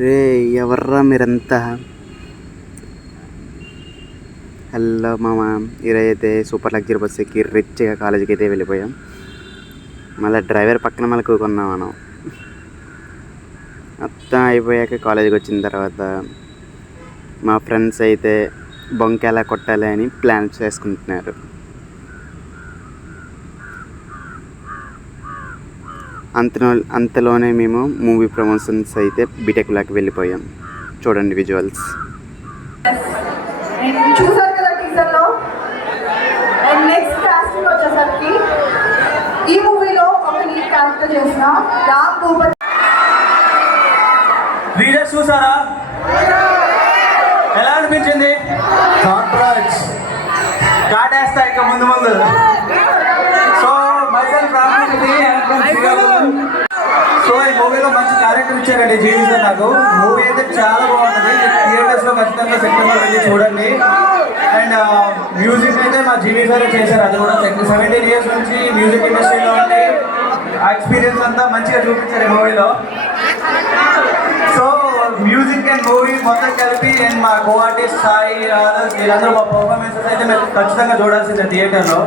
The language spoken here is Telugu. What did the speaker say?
రే ఎవర్రా మీరంతా? హలో మామ, ఈరోజు అయితే సూపర్ లగ్జరీ బస్ ఎక్కి రిచ్గా కాలేజీకి అయితే వెళ్ళిపోయాం. మళ్ళీ డ్రైవర్ పక్కన మళ్ళీ కూకున్నాం మనం. మొత్తం అయిపోయాక కాలేజీకి వచ్చిన తర్వాత మా ఫ్రెండ్స్ అయితే బొంక ఎలా కొట్టాలి అని ప్లాన్ చేసుకుంటున్నారు. అంతలోనే మేము మూవీ ప్రమోషన్స్ అయితే బీటెక్లోకి వెళ్ళిపోయాం. చూడండి విజువల్స్. చూసారు కదా టీజర్లో. అండ్ నెక్స్ట్ కాస్టింగ్ వచ్చేసరికి ఈ మూవీలో ఒక లీడ్ క్యారెక్టర్ చేసిన రామ్ భూపతి. రీడర్స్ చూసారా? ఎలా అనిపించింది? కాటేస్తా ఇక ముందు ముందు. సో మైసెల్ఫ్ సో ఈ మూవీలో మంచి క్యారెక్టర్ ఇచ్చారండి జీవి సార్ నాకు. మూవీ అయితే చాలా బాగుంటుంది. థియేటర్స్లో ఖచ్చితంగా సెప్టెంబర్ వెళ్ళి చూడండి. అండ్ మ్యూజిక్ అయితే మా జీవి సార్ చేశారు. అది కూడా 17 years నుంచి మ్యూజిక్ ఇండస్ట్రీలో ఉండి ఆ ఎక్స్పీరియన్స్ అంతా మంచిగా చూపించారు ఈ మూవీలో. సో మ్యూజిక్ అండ్ మూవీ మొత్తం కలిపి అండ్ మా కో ఆర్టిస్ట్ సాయి వీళ్ళందరూ మా పర్ఫార్మెన్సెస్ అయితే మీరు ఖచ్చితంగా చూడాల్సిందే థియేటర్లో.